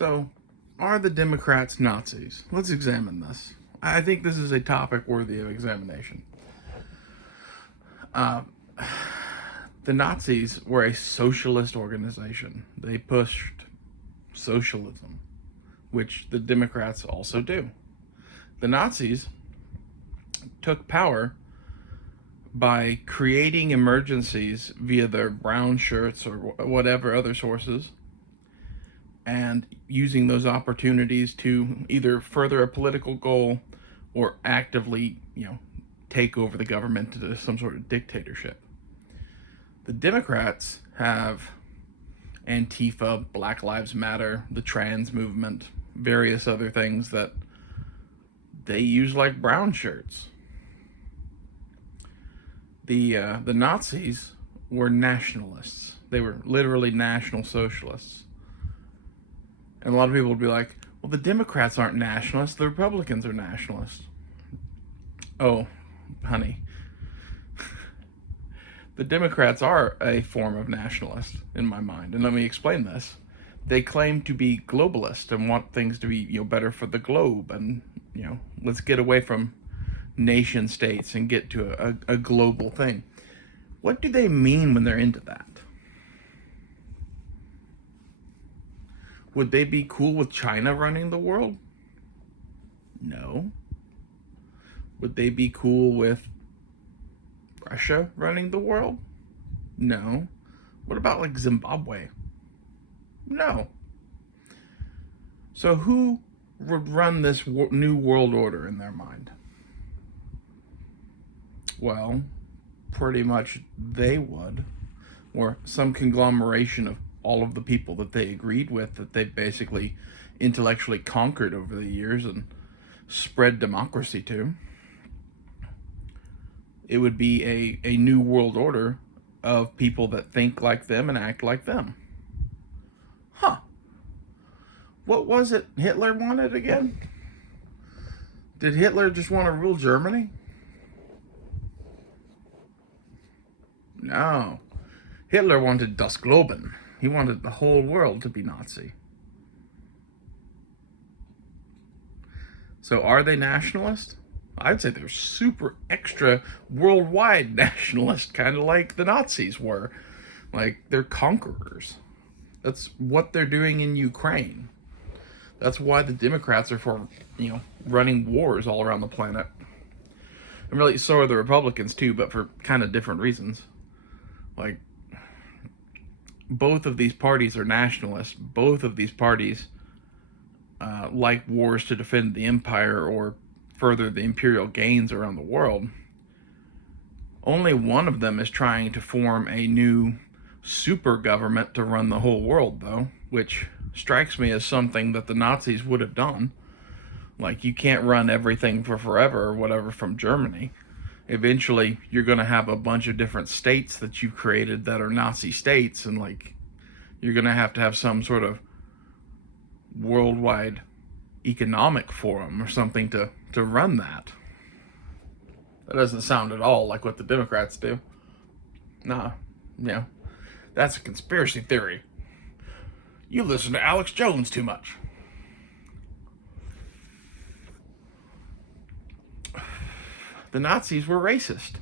So, are the Democrats Nazis? Let's examine this. I think this is a topic worthy of examination. The Nazis were a socialist organization. They pushed socialism, which the Democrats also do. The Nazis took power by creating emergencies via their brown shirts or whatever other sources, and using those opportunities to either further a political goal or actively, take over the government to some sort of dictatorship. The Democrats have Antifa, Black Lives Matter, the trans movement, various other things that they use like brown shirts. The Nazis were nationalists. They were literally national socialists. And a lot of people would be like, well, the Democrats aren't nationalists, the Republicans are nationalists. Oh, honey. The Democrats are a form of nationalist in my mind. And let me explain this. They claim to be globalist and want things to be, better for the globe. And, let's get away from nation states and get to a global thing. What do they mean when they're into that? Would they be cool with China running the world? No. Would they be cool with Russia running the world? No. What about like Zimbabwe? No. So who would run this new world order in their mind? Well, pretty much they would, or some conglomeration of all of the people that they agreed with, that they basically intellectually conquered over the years and spread democracy to. It would be a new world order of people that think like them and act like them. Huh. What was it Hitler wanted again? Did Hitler just want to rule Germany? No. Hitler wanted Das Globen. He wanted the whole world to be Nazi. So are they nationalist? I'd say they're super extra worldwide nationalist, kind of like the Nazis were. Like, they're conquerors. That's what they're doing in Ukraine. That's why the Democrats are for, running wars all around the planet. And really, so are the Republicans too, but for kind of different reasons. Like, both of these parties are nationalists. Both of these parties like wars to defend the empire or further the imperial gains around the world. Only one of them is trying to form a new super government to run the whole world, though, which strikes me as something that the Nazis would have done. Like, you can't run everything for forever or whatever from Germany. Eventually, you're going to have a bunch of different states that you've created that are Nazi states, and, you're going to have some sort of worldwide economic forum or something to run that. That doesn't sound at all like what the Democrats do. Nah, that's a conspiracy theory. You listen to Alex Jones too much. The Nazis were racist.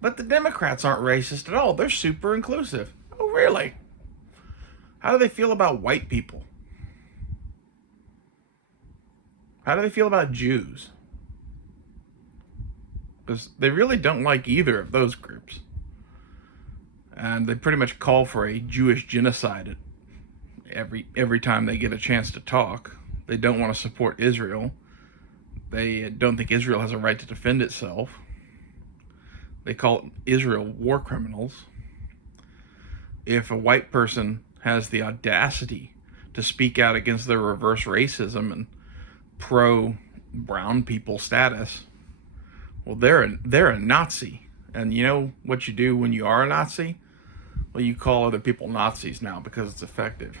But the Democrats aren't racist at all. They're super inclusive. Oh, really? How do they feel about white people? How do they feel about Jews? Because they really don't like either of those groups. And they pretty much call for a Jewish genocide every time they get a chance to talk. They don't want to support Israel. They don't think Israel has a right to defend itself. They call Israel war criminals. If a white person has the audacity to speak out against their reverse racism and pro-brown people status, well, they're a Nazi. And you know what you do when you are a Nazi? Well, you call other people Nazis now because it's effective.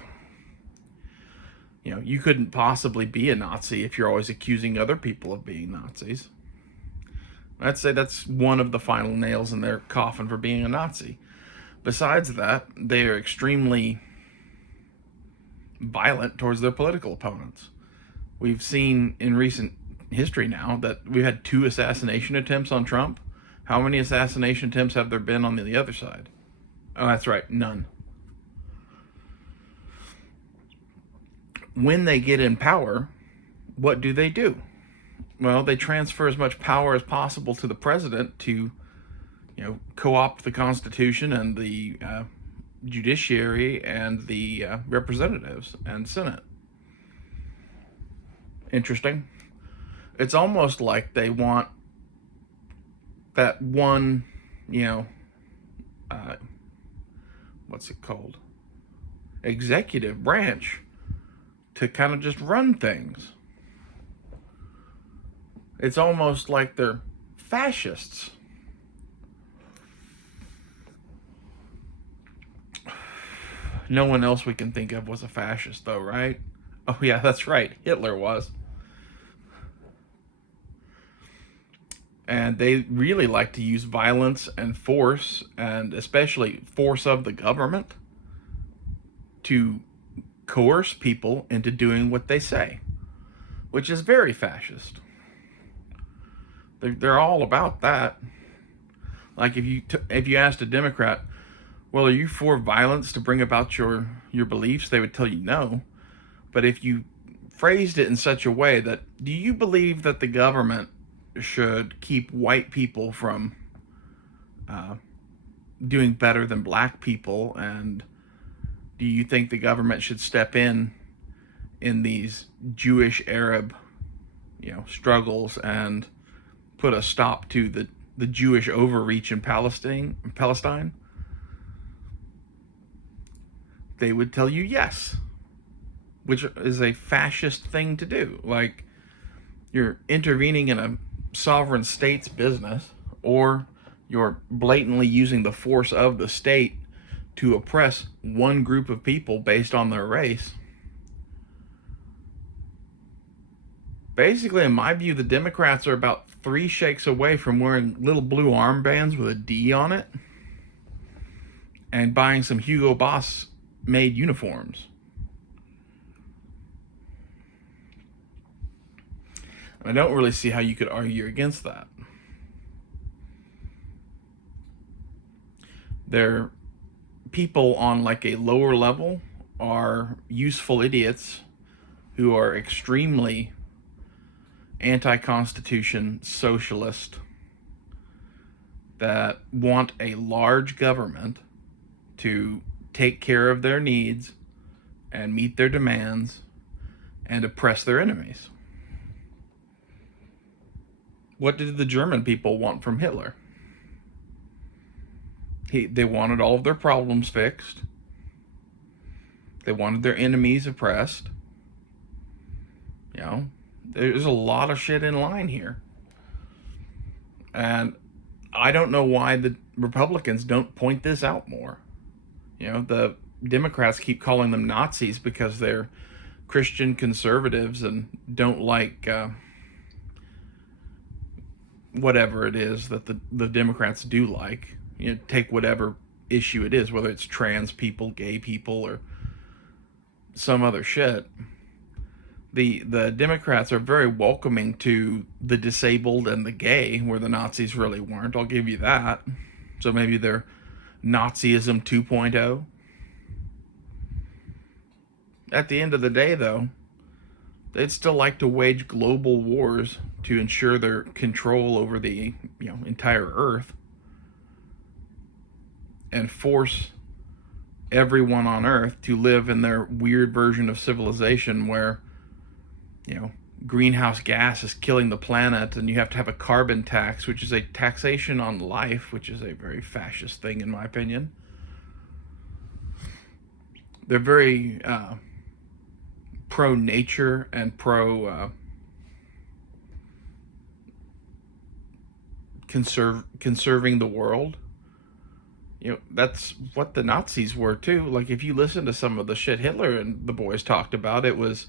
You couldn't possibly be a Nazi if you're always accusing other people of being Nazis. I'd say that's one of the final nails in their coffin for being a Nazi. Besides that, they are extremely violent towards their political opponents. We've seen in recent history now that we've had 2 assassination attempts on Trump. How many assassination attempts have there been on the other side? Oh, that's right, none. When they get in power, what do? Well, they transfer as much power as possible to the president to, co-opt the Constitution and the judiciary and the representatives and Senate. Interesting. It's almost like they want that one, what's it called? Executive branch to kind of just run things. It's almost like they're fascists. No one else we can think of was a fascist, though, right? Oh, yeah, that's right. Hitler was. And they really like to use violence and force, and especially force of the government, to coerce people into doing what they say, which is very fascist. They're all about that. Like if you asked a Democrat, well, are you for violence to bring about your beliefs? They would tell you no. But if you phrased it in such a way that, do you believe that the government should keep white people from doing better than black people, and do you think the government should step in these Jewish Arab struggles and put a stop to the Jewish overreach in Palestine? They would tell you yes, which is a fascist thing to do. Like, you're intervening in a sovereign state's business, or you're blatantly using the force of the state to oppress one group of people based on their race. Basically, in my view, the Democrats are about 3 shakes away from wearing little blue armbands with a D on it and buying some Hugo Boss made uniforms. And I don't really see how you could argue against that. Their people on like a lower level are useful idiots who are extremely anti-constitution socialist, that want a large government to take care of their needs and meet their demands and oppress their enemies. What did the German people want from Hitler? They wanted all of their problems fixed. They wanted their enemies oppressed. There's a lot of shit in line here. And I don't know why the Republicans don't point this out more. The Democrats keep calling them Nazis because they're Christian conservatives and don't like whatever it is that the Democrats do like. Take whatever issue it is, whether it's trans people, gay people, or some other shit. The Democrats are very welcoming to the disabled and the gay, where the Nazis really weren't. I'll give you that. So maybe they're Nazism 2.0. At the end of the day, though, they'd still like to wage global wars to ensure their control over the entire Earth, and force everyone on Earth to live in their weird version of civilization where greenhouse gas is killing the planet, and you have to have a carbon tax, which is a taxation on life, which is a very fascist thing in my opinion. They're very pro-nature and conserving the world. That's what the Nazis were too. Like, if you listen to some of the shit Hitler and the boys talked about, it was,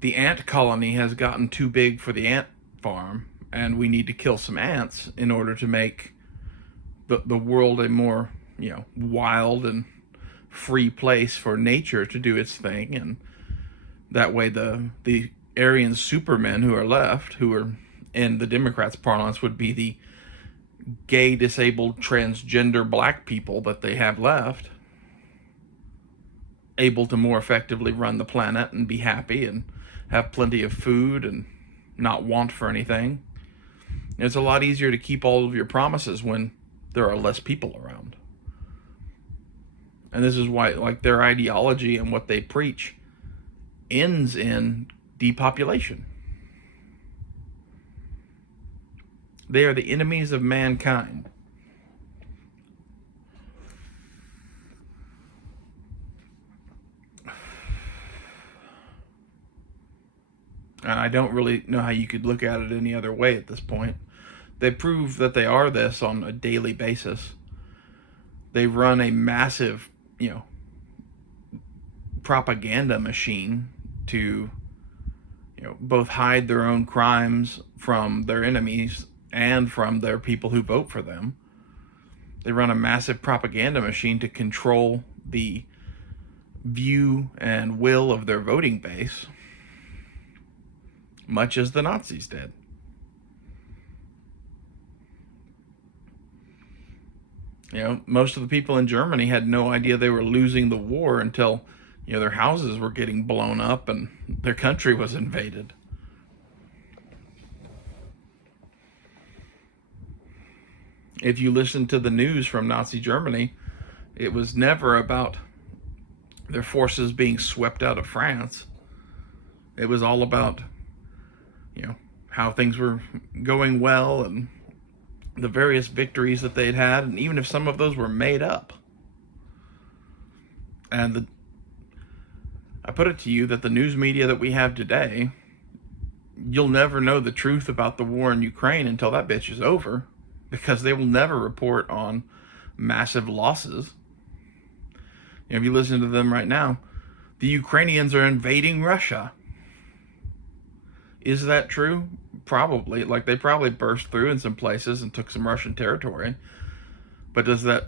the ant colony has gotten too big for the ant farm, and we need to kill some ants in order to make the world a more, wild and free place for nature to do its thing, and that way the Aryan supermen who are left, who are in the Democrats' parlance would be the gay, disabled, transgender black people that they have left, able to more effectively run the planet and be happy and have plenty of food and not want for anything. It's a lot easier to keep all of your promises when there are less people around. And this is why, like, their ideology and what they preach ends in depopulation. They are the enemies of mankind. And I don't really know how you could look at it any other way at this point. They prove that they are this on a daily basis. They run a massive, propaganda machine to, both hide their own crimes from their enemies and from their people who vote for them. They run a massive propaganda machine to control the view and will of their voting base, much as the Nazis did. Most of the people in Germany had no idea they were losing the war until, their houses were getting blown up and their country was invaded. If you listen to the news from Nazi Germany, it was never about their forces being swept out of France. It was all about, how things were going well and the various victories that they'd had, and even if some of those were made up. And I put it to you that the news media that we have today, you'll never know the truth about the war in Ukraine until that bitch is over, because they will never report on massive losses. If you listen to them right now, the Ukrainians are invading Russia. Is that true? Probably. Like, they probably burst through in some places and took some Russian territory. But does that,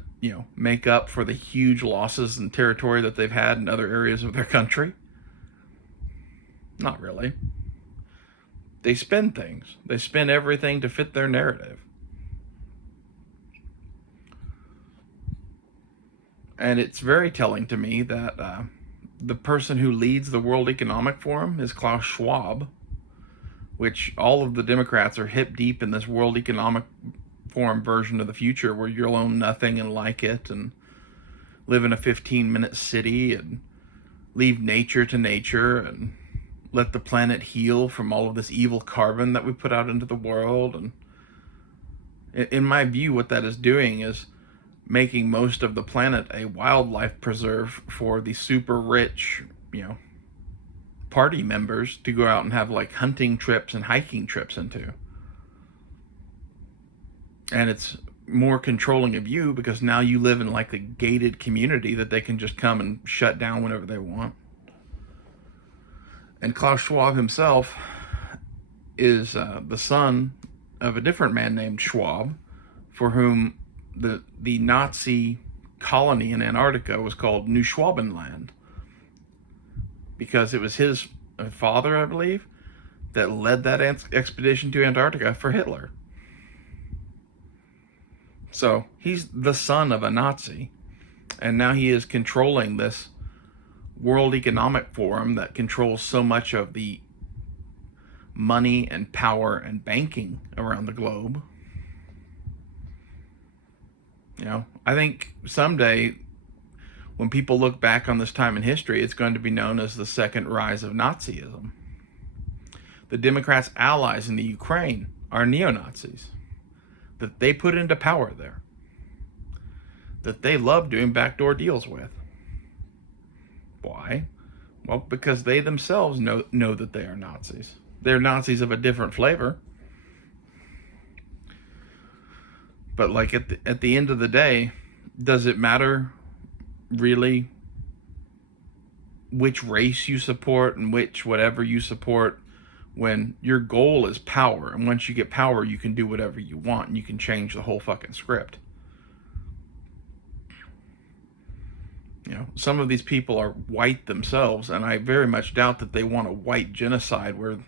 make up for the huge losses in territory that they've had in other areas of their country? Not really. They spin things. They spin everything to fit their narrative. And it's very telling to me that the person who leads the World Economic Forum is Klaus Schwab, which all of the Democrats are hip deep in this World Economic Forum version of the future where you'll own nothing and like it and live in a 15-minute city and leave nature to nature and let the planet heal from all of this evil carbon that we put out into the world. And in my view, what that is doing is making most of the planet a wildlife preserve for the super rich, party members to go out and have like hunting trips and hiking trips into. And it's more controlling of you because now you live in like a gated community that they can just come and shut down whenever they want. And Klaus Schwab himself is the son of a different man named Schwab, for whom the Nazi colony in Antarctica was called New Schwabenland, because it was his father, I believe, that led that expedition to Antarctica for Hitler. So he's the son of a Nazi, and now he is controlling this World Economic Forum that controls so much of the money and power and banking around the globe. I think someday when people look back on this time in history, it's going to be known as the second rise of Nazism. The Democrats' allies in the Ukraine are neo-Nazis that they put into power there, that they love doing backdoor deals with. Why? Well, because they themselves know that they are Nazis. They're Nazis of a different flavor. But like at the end of the day, does it matter really which race you support and which whatever you support, when your goal is power, and once you get power you can do whatever you want and you can change the whole fucking script? Some of these people are white themselves, and I very much doubt that they want a white genocide where,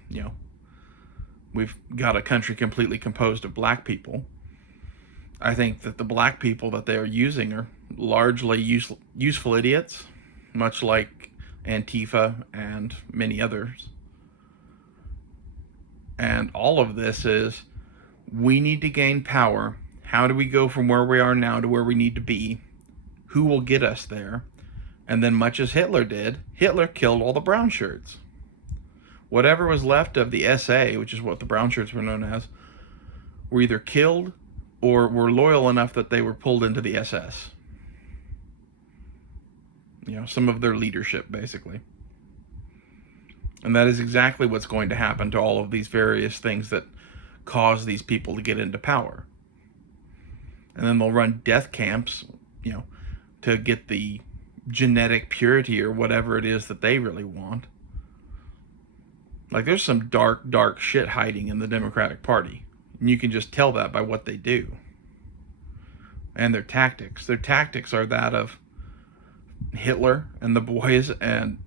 we've got a country completely composed of black people. I think that the black people that they are using are largely useful idiots, much like Antifa and many others. And all of this is, we need to gain power. How do we go from where we are now to where we need to be? Who will get us there? And then, much as Hitler did, Hitler killed all the brown shirts. Whatever was left of the SA, which is what the brown shirts were known as, were either killed or were loyal enough that they were pulled into the SS. Some of their leadership, basically. And that is exactly what's going to happen to all of these various things that cause these people to get into power. And then they'll run death camps, to get the genetic purity or whatever it is that they really want. Like, there's some dark, dark shit hiding in the Democratic Party. And you can just tell that by what they do. And their tactics. Their tactics are that of Hitler and the boys and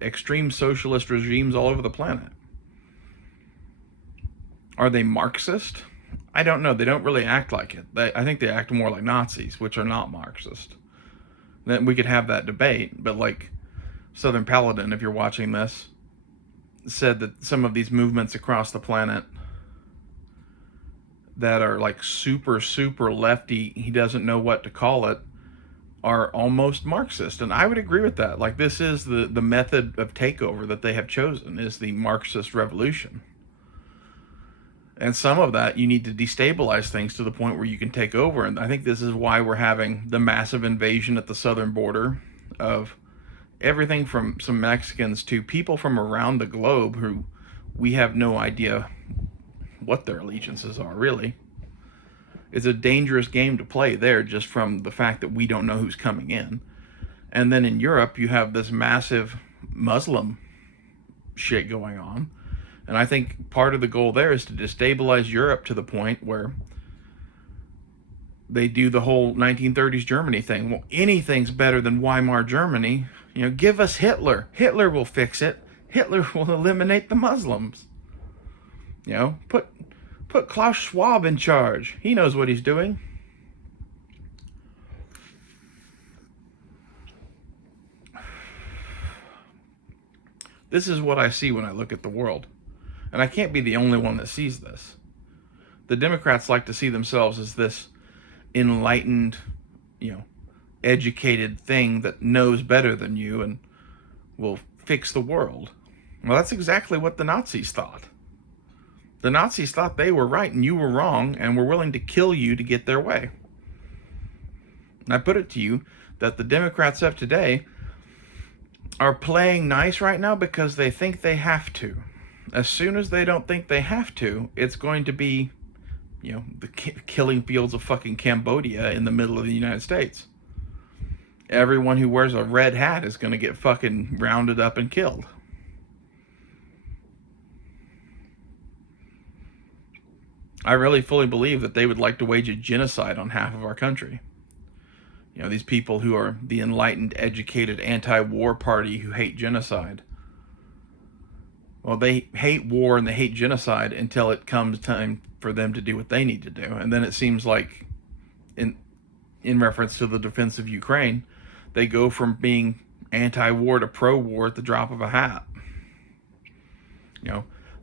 extreme socialist regimes all over the planet. Are they Marxist? I don't know. They don't really act like it. I think they act more like Nazis, which are not Marxist. Then we could have that debate, but like Southern Paladin, if you're watching this, said that some of these movements across the planet that are like super, super lefty, he doesn't know what to call it, are almost Marxist. And I would agree with that. Like, this is the method of takeover that they have chosen, is the Marxist revolution. And some of that, you need to destabilize things to the point where you can take over. And I think this is why we're having the massive invasion at the southern border of everything from some Mexicans to people from around the globe who we have no idea what their allegiances are, really. It's a dangerous game to play there, just from the fact that we don't know who's coming in. And then in Europe, you have this massive Muslim shit going on. And I think part of the goal there is to destabilize Europe to the point where they do the whole 1930s Germany thing. Well, anything's better than Weimar Germany. Give us Hitler. Hitler will fix it. Hitler will eliminate the Muslims. Put Klaus Schwab in charge. He knows what he's doing. This is what I see when I look at the world. And I can't be the only one that sees this. The Democrats like to see themselves as this enlightened, educated thing that knows better than you and will fix the world. Well, that's exactly what the Nazis thought. The Nazis thought they were right and you were wrong, and were willing to kill you to get their way. And I put it to you that the Democrats of today are playing nice right now because they think they have to. As soon as they don't think they have to, it's going to be, the killing fields of fucking Cambodia in the middle of the United States. Everyone who wears a red hat is going to get fucking rounded up and killed. I really fully believe that they would like to wage a genocide on half of our country. These people who are the enlightened, educated, anti-war party who hate genocide. Well, they hate war and they hate genocide until it comes time for them to do what they need to do. And then it seems like, in reference to the defense of Ukraine, they go from being anti-war to pro-war at the drop of a hat.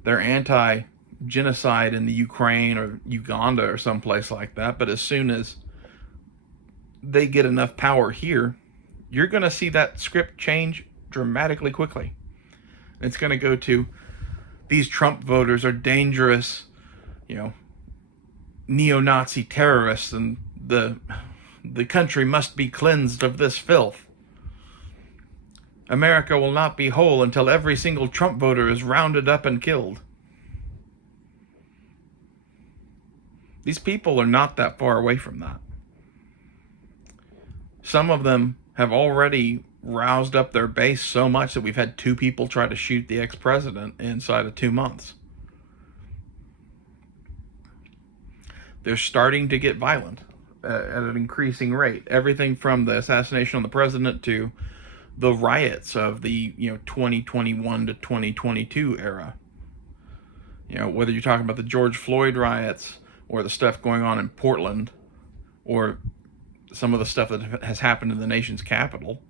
They're anti-genocide in the Ukraine or Uganda or someplace like that, but as soon as they get enough power here, you're going to see that script change dramatically quickly. It's going to go to, these Trump voters are dangerous, neo-Nazi terrorists, and the country must be cleansed of this filth. America will not be whole until every single Trump voter is rounded up and killed. These people are not that far away from that. Some of them have already roused up their base so much that we've had 2 people try to shoot the ex-president inside of 2 months. They're starting to get violent. at an increasing rate. Everything from the assassination on the president to the riots of the 2021 to 2022 era. Whether you're talking about the George Floyd riots or the stuff going on in Portland or some of the stuff that has happened in the nation's capital.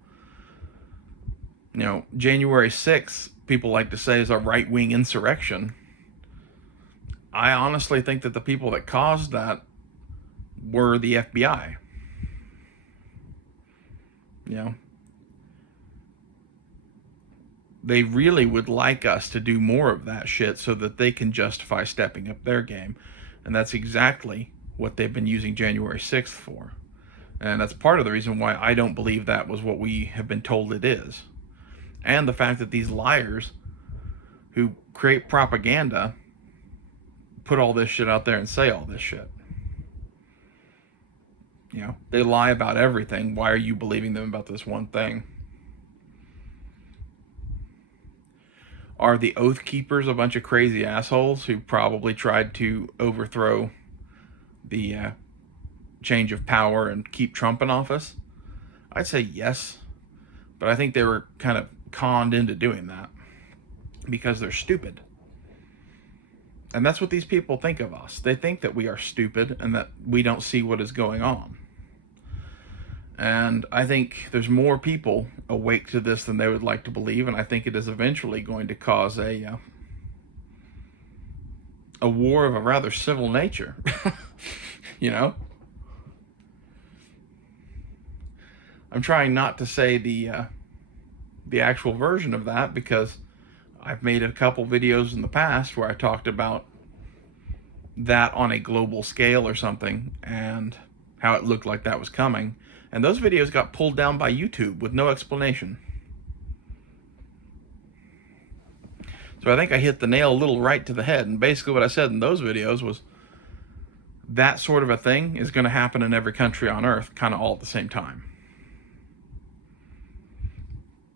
January 6th, people like to say, is a right-wing insurrection. I honestly think that the people that caused that were the FBI. They really would like us to do more of that shit so that they can justify stepping up their game. And that's exactly what they've been using January 6th for. And that's part of the reason why I don't believe that was what we have been told it is. And the fact that these liars who create propaganda put all this shit out there and say all this shit. They lie about everything. Why are you believing them about this one thing? Are the Oath Keepers a bunch of crazy assholes who probably tried to overthrow the change of power and keep Trump in office? I'd say yes, but I think they were kind of conned into doing that because they're stupid. And that's what these people think of us. They think that we are stupid and that we don't see what is going on. And I think there's more people awake to this than they would like to believe, and I think it is eventually going to cause a war of a rather civil nature. I'm trying not to say the actual version of that because I've made a couple videos in the past where I talked about that on a global scale or something and how it looked like that was coming. And those videos got pulled down by YouTube with no explanation. So I think I hit the nail a little right to the head. And basically what I said in those videos was that sort of a thing is going to happen in every country on earth kind of all at the same time.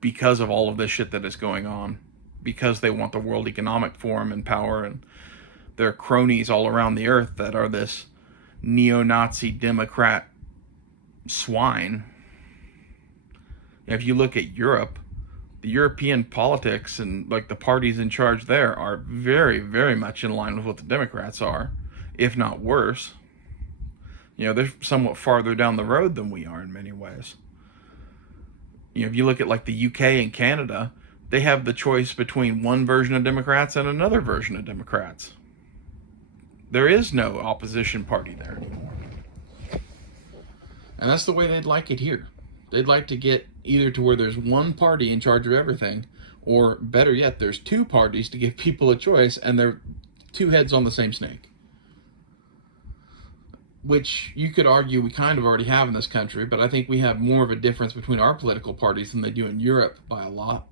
Because of all of this shit that is going on. Because they want the World Economic Forum in power and their cronies all around the earth that are this neo-Nazi Democrat swine. If you look at Europe, the European politics and like the parties in charge there are very, very much in line with what the Democrats are, if not worse. They're somewhat farther down the road than we are in many ways. If you look at like the UK and Canada, they have the choice between one version of Democrats and another version of Democrats. There is no opposition party there anymore. And that's the way they'd like it here. They'd like to get either to where there's one party in charge of everything, or better yet, there's two parties to give people a choice, and they're two heads on the same snake. Which you could argue we kind of already have in this country, but I think we have more of a difference between our political parties than they do in Europe by a lot.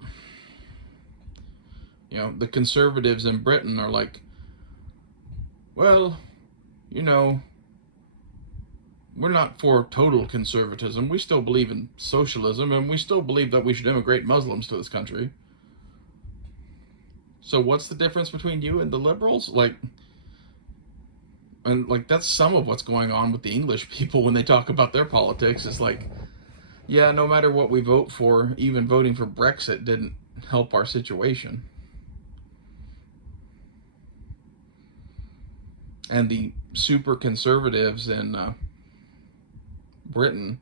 The conservatives in Britain are like, well, we're not for total conservatism. We still believe in socialism, and we still believe that we should immigrate Muslims to this country. So what's the difference between you and the liberals? That's some of what's going on with the English people when they talk about their politics. It's like, yeah, no matter what we vote for, even voting for Brexit didn't help our situation. And the super conservatives in Britain,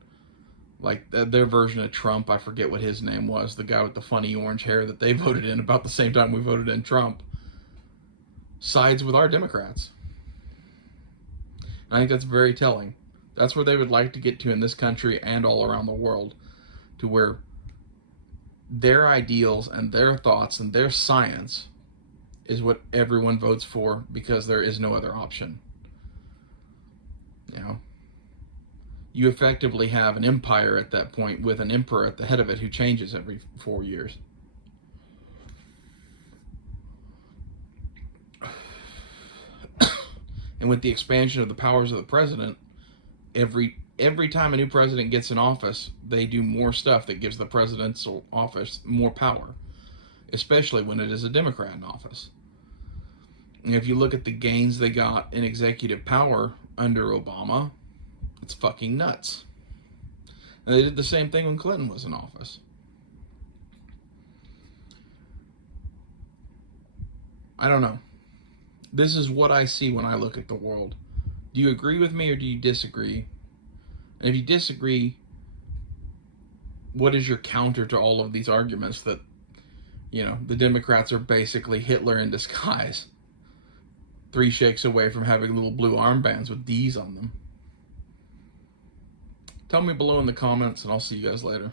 like their version of Trump, I forget what his name was, the guy with the funny orange hair that they voted in about the same time we voted in Trump, sides with our Democrats. And I think that's very telling. That's where they would like to get to in this country and all around the world, to where their ideals and their thoughts and their science is what everyone votes for because there is no other option. You effectively have an empire at that point with an emperor at the head of it who changes every 4 years. And with the expansion of the powers of the president, every time a new president gets in office, they do more stuff that gives the presidential office more power, especially when it is a Democrat in office. And if you look at the gains they got in executive power under Obama, It's fucking nuts. And they did the same thing when Clinton was in office. I don't know. This is what I see when I look at the world. Do you agree with me or do you disagree? And if you disagree, what is your counter to all of these arguments that, the Democrats are basically Hitler in disguise? 3 shakes away from having little blue armbands with D's on them. Tell me below in the comments, and I'll see you guys later.